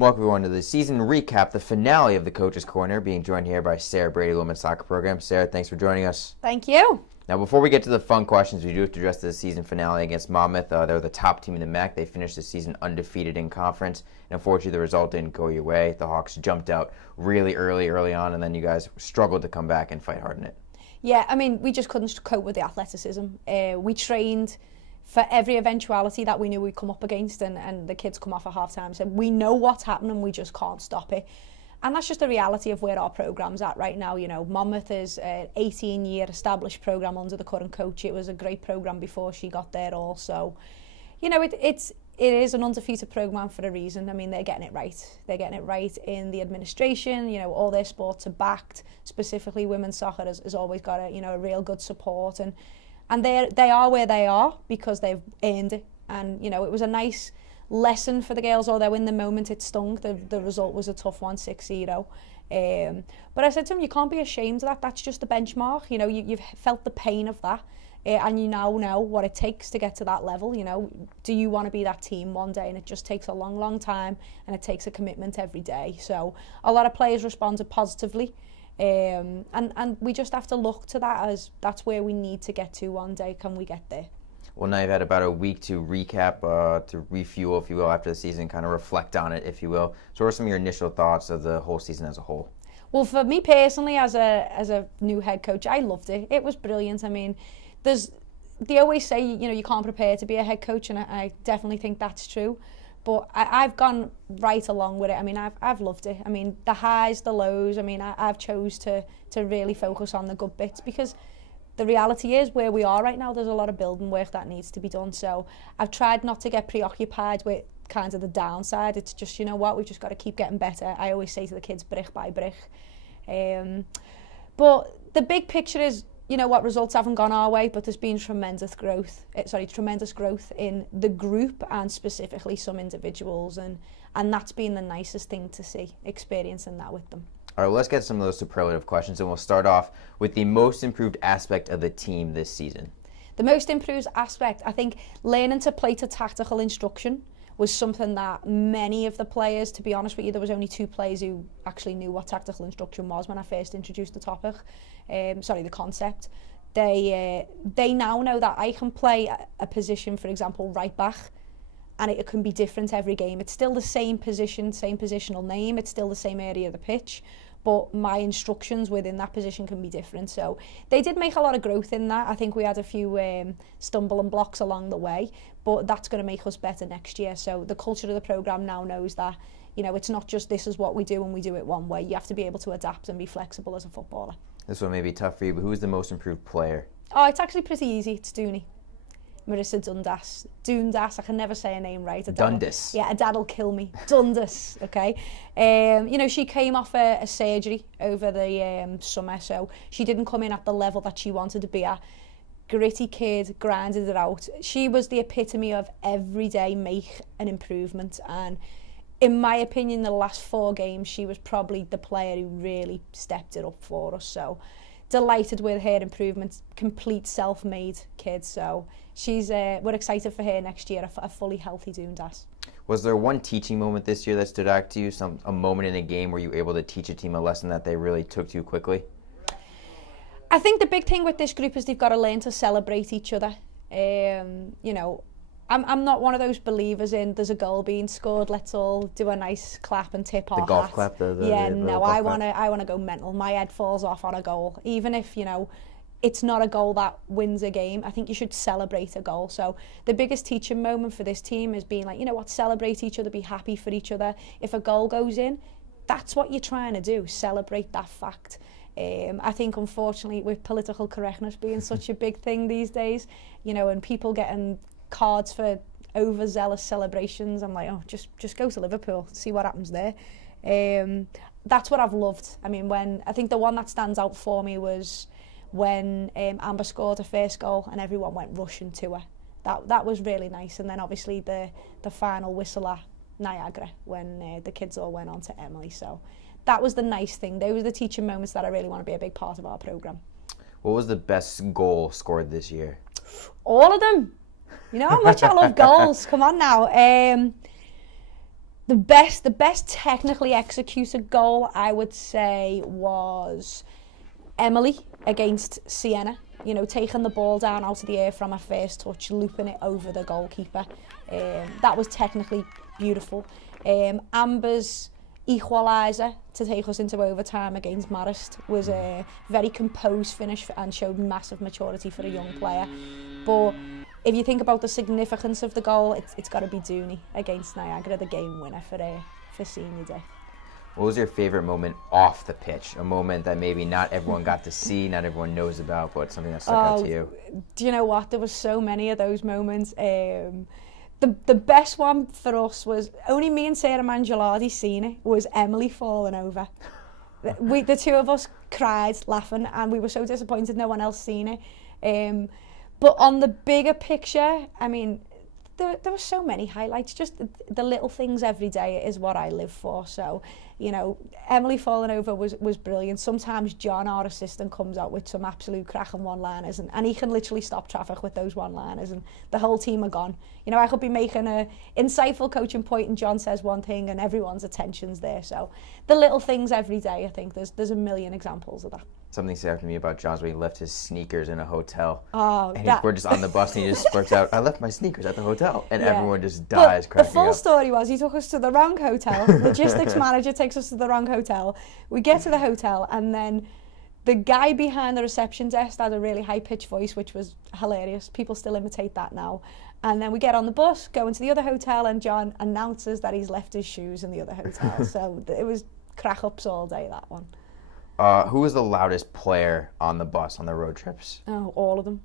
Welcome everyone to the season recap, the finale of the Coach's Corner, being joined here by Sarah Brady, Women's Soccer Program. Sarah, thanks for joining us. Thank you. Now, before we get to the fun questions, we do have to address the season finale against Monmouth. They're the top team in the MAC. They finished the season undefeated in conference. And unfortunately, the result didn't go your way. The Hawks jumped out really early on, and then you guys struggled to come back and fight hard in it. Yeah, I mean, we just couldn't cope with the athleticism. We trained for every eventuality that we knew we'd come up against, and the kids come off at half-time. So we know what's happening, we just can't stop it. And that's just the reality of where our program's at right now. You know, Monmouth is an 18-year established program under the current coach. It was a great program before she got there also. You know, it is an undefeated program for a reason. I mean, they're getting it right. They're getting it right in the administration. You know, all their sports are backed. Specifically, women's soccer has always got a real good support. And they are where they are because they've earned it. And, you know, it was a nice lesson for the Gaels, although in the moment it stung. The result was a tough one, 6-0. But I said to him, you can't be ashamed of that. That's just the benchmark. You know, you've felt the pain of that. And you now know what it takes to get to that level. You know, do you want to be that team one day? And it just takes a long time, and it takes a commitment every day. So a lot of players responded positively. And we just have to look to that as that's where we need to get to one day. Can we get there? Well, now you've had about a week to recap, to refuel, if you will, after the season, kind of reflect on it, if you will. So what are some of your initial thoughts of the whole season as a whole? Well, for me personally, as a new head coach, I loved it. It was brilliant. I mean, they always say, you know, you can't prepare to be a head coach, and I definitely think that's true. But I've gone right along with it. I mean, I've loved it. I mean, the highs, the lows. I mean, I've chose to really focus on the good bits, because the reality is where we are right now, there's a lot of building work that needs to be done. So I've tried not to get preoccupied with kind of the downside. It's just, you know what, we've just got to keep getting better. I always say to the kids, brick by brick. But the big picture is, you know what, results haven't gone our way, but there's been tremendous growth in the group and specifically some individuals, and that's been the nicest thing to see, experiencing that with them. All right, well, let's get some of those superlative questions, and we'll start off with the most improved aspect of the team this season. The most improved aspect, I think, learning to play to tactical instruction was something that many of the players, to be honest with you, there was only 2 players who actually knew what tactical instruction was when I first introduced the topic. The concept. They now know that I can play a position, for example, right back, and it can be different every game. It's still the same position, same positional name, it's still the same area of the pitch, but my instructions within that position can be different. So they did make a lot of growth in that. I think we had a few stumble and blocks along the way, but that's going to make us better next year. So the culture of the programme now knows that, you know, it's not just this is what we do and we do it one way. You have to be able to adapt and be flexible as a footballer. This one may be tough for you, but who is the most improved player? Oh, it's actually pretty easy. It's Dooney. Marissa Dundas. Dundas, I can never say her name right. Dundas. Yeah, a dad'll kill me. Dundas, okay. You know, she came off a surgery over the summer, so she didn't come in at the level that she wanted to be at. Gritty kid, grinded it out. She was the epitome of everyday make an improvement, and in my opinion, the last 4 games, she was probably the player who really stepped it up for us. So delighted with her improvements, complete self-made kid. So we're excited for her next year, a fully healthy Dundas. Was there one teaching moment this year that stood out to you, a moment in a game where you were able to teach a team a lesson that they really took to you quickly? I think the big thing with this group is they've got to learn to celebrate each other. You know, I'm not one of those believers in there's a goal being scored, let's all do a nice clap and tip our hat. The golf clap? I want to go mental. My head falls off on a goal. Even if, you know, it's not a goal that wins a game, I think you should celebrate a goal. So the biggest teaching moment for this team is being like, you know what, celebrate each other, be happy for each other. If a goal goes in, that's what you're trying to do, celebrate that fact. I think, unfortunately, with political correctness being such a big thing these days, you know, and people getting cards for overzealous celebrations, I'm like, oh, just go to Liverpool, see what happens there. That's what I've loved. I mean, I think the one that stands out for me was when Amber scored her first goal and everyone went rushing to her. That was really nice. And then obviously the final whistle at Niagara when the kids all went on to Emily. So that was the nice thing. Those were the teaching moments that I really want to be a big part of our programme. What was the best goal scored this year? All of them. You know how much I love goals. Come on now. The best technically executed goal, I would say, was Emily against Sienna. You know, taking the ball down out of the air from her first touch, looping it over the goalkeeper. That was technically beautiful. Amber's equaliser to take us into overtime against Marist was a very composed finish and showed massive maturity for a young player. But if you think about the significance of the goal, it's got to be Dooney against Niagara, the game winner for senior day. What was your favorite moment off the pitch? A moment that maybe not everyone got to see, not everyone knows about, but something that stuck out to you? Do you know what? There was so many of those moments. The best one for us was, only me and Sarah Mangialardi seen it, was Emily falling over. The two of us cried laughing, and we were so disappointed no one else seen it. But on the bigger picture, I mean, there were so many highlights. Just the little things every day is what I live for. So, you know, Emily falling over was brilliant. Sometimes John, our assistant, comes out with some absolute cracking one-liners, and he can literally stop traffic with those one-liners, and the whole team are gone. You know, I could be making a insightful coaching point, and John says one thing, and everyone's attention's there. So the little things every day, I think there's a million examples of that. Something said to me about John's when he left his sneakers in a hotel. Oh, and we're just on the bus and he just spurts out, I left my sneakers at the hotel. And everyone just dies cracking up. The full story was he took us to the wrong hotel. Logistics manager takes us to the wrong hotel. We get to the hotel, and then the guy behind the reception desk had a really high-pitched voice, which was hilarious. People still imitate that now. And then we get on the bus, go into the other hotel, and John announces that he's left his shoes in the other hotel. So it was crack-ups all day, that one. Who was the loudest player on the bus on the road trips? Oh, all of them.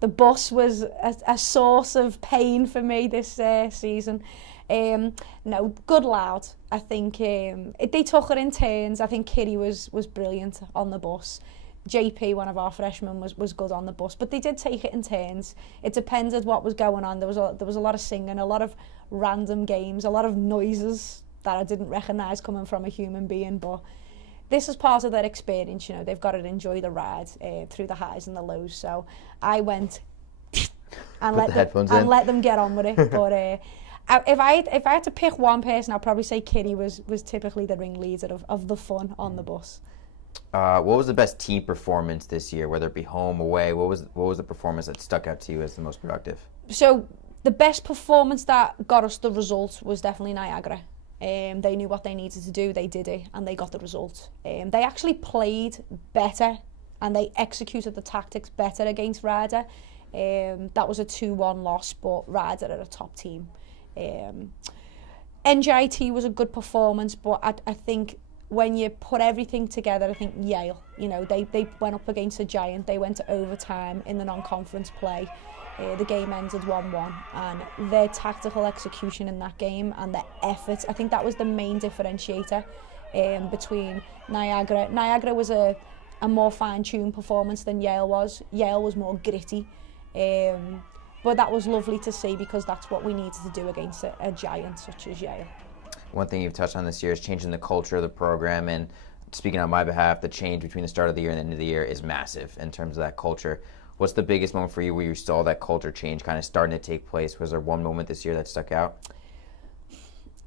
The bus was a source of pain for me this season. No, good loud. I think they took it in turns. I think Kitty was brilliant on the bus. JP, one of our freshmen, was good on the bus, but they did take it in turns. It depended what was going on. There was a lot of singing, a lot of random games, a lot of noises that I didn't recognise coming from a human being, but this is part of their experience, you know. They've got to enjoy the ride through the highs and the lows. So I went and let them get on with it. But if I had to pick one person, I'd probably say Kitty was typically the ringleader of the fun on the bus. What was the best team performance this year, whether it be home, away? What was the performance that stuck out to you as the most productive? So the best performance that got us the result was definitely Niagara. They knew what they needed to do, they did it, and they got the result. They actually played better, and they executed the tactics better against Ryder. That was a 2-1 loss, but Ryder are a top team. NJIT was a good performance, but I think when you put everything together, I think Yale, you know, they went up against a giant. They went to overtime in the non-conference play. The game ended 1-1, and their tactical execution in that game and their effort, I think that was the main differentiator between Niagara. Niagara was a more fine-tuned performance than Yale was. Yale was more gritty, but that was lovely to see because that's what we needed to do against a giant such as Yale. One thing you've touched on this year is changing the culture of the program, and speaking on my behalf, the change between the start of the year and the end of the year is massive in terms of that culture. What's the biggest moment for you where you saw that culture change kind of starting to take place? Was there one moment this year that stuck out?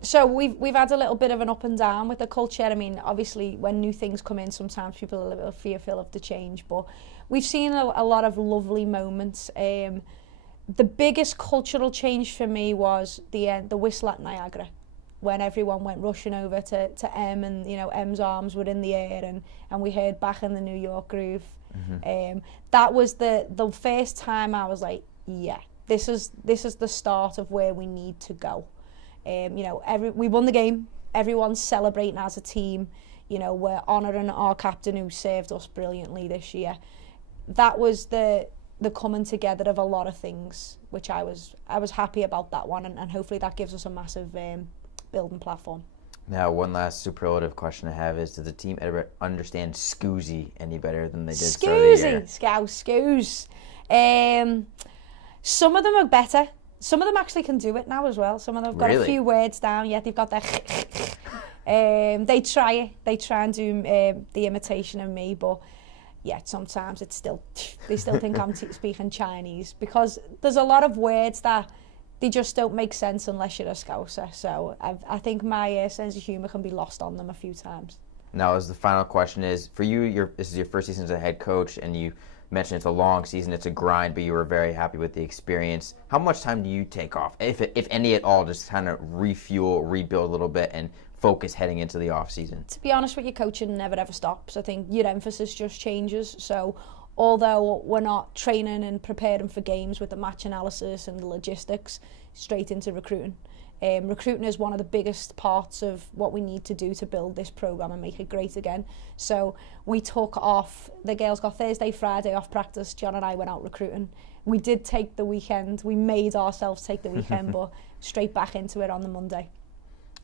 So we've had a little bit of an up and down with the culture. I mean, obviously, when new things come in, sometimes people are a little fearful of the change, but we've seen a lot of lovely moments. The biggest cultural change for me was the whistle at Niagara, when everyone went rushing over to M, and you know, M's arms were in the air, and we heard Back in the New York Groove. Mm-hmm. That was the first time I was like, yeah, this is the start of where we need to go. You know, we won the game. Everyone's celebrating as a team. You know, we're honouring our captain who served us brilliantly this year. That was the coming together of a lot of things, which I was happy about that one, and hopefully that gives us a massive building platform. Now, one last superlative question I have is, does the team ever understand Scoozy any better than they did start of the year? Scouse. Some of them are better. Some of them actually can do it now as well. Some of them have got a few words down. Yeah, they've got their... they try it. They try and do the imitation of me, but yeah, sometimes it's still... They still think I'm speaking Chinese, because there's a lot of words that they just don't make sense unless you're a Scouser. So I think my sense of humour can be lost on them a few times. Now, as the final question is, for you, this is your first season as a head coach, and you mentioned it's a long season, it's a grind, but you were very happy with the experience. How much time do you take off, if any at all, just kind of refuel, rebuild a little bit, and focus heading into the off season? To be honest with you, coaching never ever stops. I think your emphasis just changes. So although we're not training and preparing for games with the match analysis and the logistics, straight into recruiting. Recruiting is one of the biggest parts of what we need to do to build this programme and make it great again. So we took off, the Gaels got Thursday, Friday off practice. John and I went out recruiting. We did take the weekend. We made ourselves take the weekend, but straight back into it on the Monday.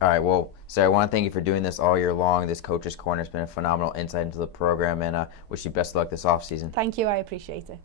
All right, well, Sarah, I want to thank you for doing this all year long. This Coach's Corner has been a phenomenal insight into the program, and wish you best of luck this offseason. Thank you, I appreciate it.